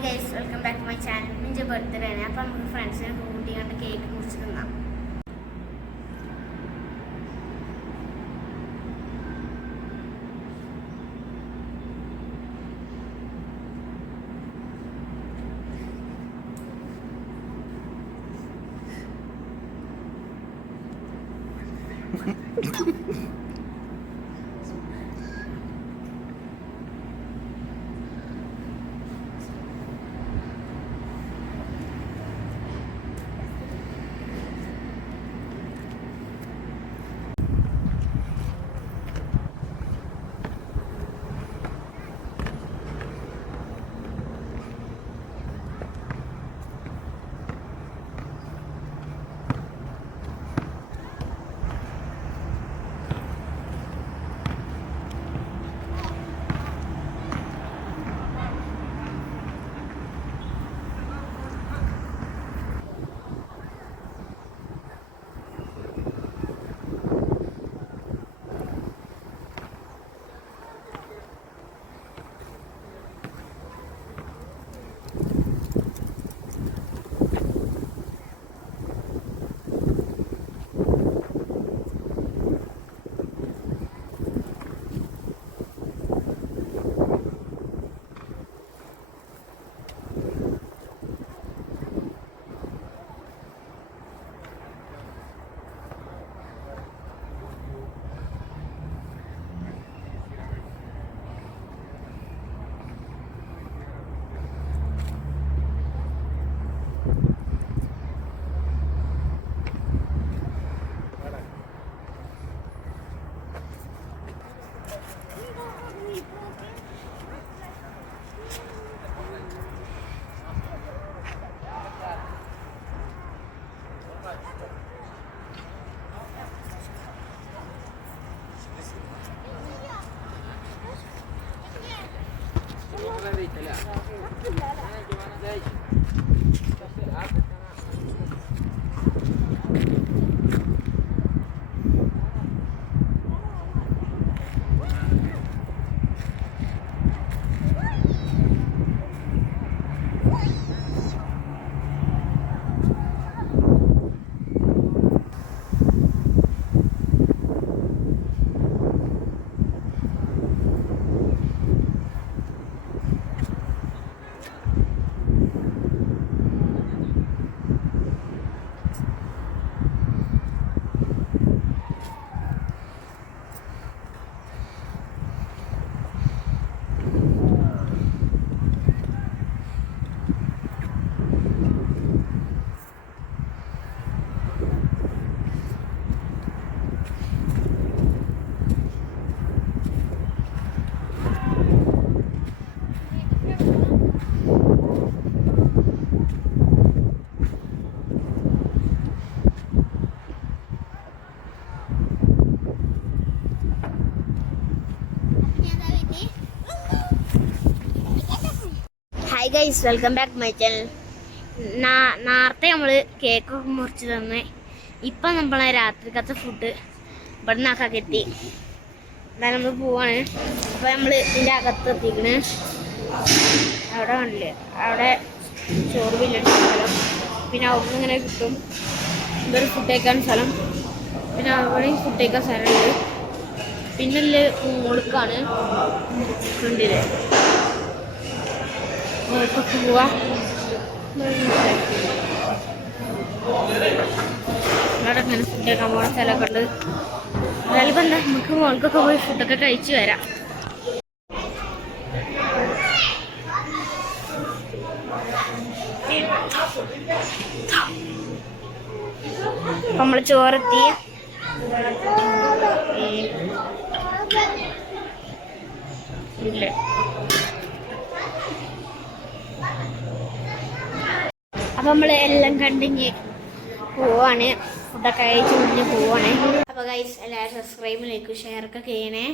Hi guys, welcome back to my channel. എൻ്റെ birthday ആണ്. അപ്പം നമുക്ക് ഫ്രണ്ട്സിനെ കൂട്ടിക്കൊണ്ട് കേക്ക് മുറിച്ച് തിന്നാം. Hi guys, welcome back to my channel. നേരത്തെ നമ്മൾ കേക്കൊക്കെ മുറിച്ച് തന്ന്. ഇപ്പം നമ്മളെ രാത്രിക്കത്തെ ഫുഡ് ഇവിടെ നിന്ന് ആക്കാക്കി എത്തി. ഇവിടെ നമ്മൾ പോവാണ്. ഇപ്പം നമ്മൾ ഇതിൻ്റെ അകത്ത് എത്തിക്കണ്. അവിടെ കണ്ടില്ലേ, അവിടെ ചോറ് ബില്ലടിച്ച സ്ഥലം, പിന്നെ അവിടെ നിന്ന് ഇങ്ങനെ കിട്ടും. ഇതൊരു ഫുഡ് കഴിക്കാൻ സ്ഥലം, പിന്നെ അവിടെ ഫുഡ് കഴിക്കാൻ സ്ഥലമുണ്ട്. പിന്നെ മുളുക്കാണ് ഫ്രണ്ടില് പോവാ. അവിടെ അങ്ങനെ ഫുഡ് കഴിക്കാൻ പോണ സ്ഥലമൊക്കെ ഉണ്ട്. എന്നാലും എന്താ, നമുക്ക് മോൾക്കൊക്കെ പോയി ഫുഡൊക്കെ കഴിച്ച് വരാം. നമ്മൾ ചോറെത്തി. ഇല്ലേ, അപ്പം നമ്മൾ എല്ലാം കണ്ടിഞ്ഞ് പോവാണ്. ഫുഡൊക്കെ കഴിച്ച് മുന്നേ പോവാണ്. അപ്പോൾ ഗൈസ്, എല്ലാവരും സബ്സ്ക്രൈബ് ലൈക്ക് ഷെയർ ഒക്കെ ചെയ്യണേ.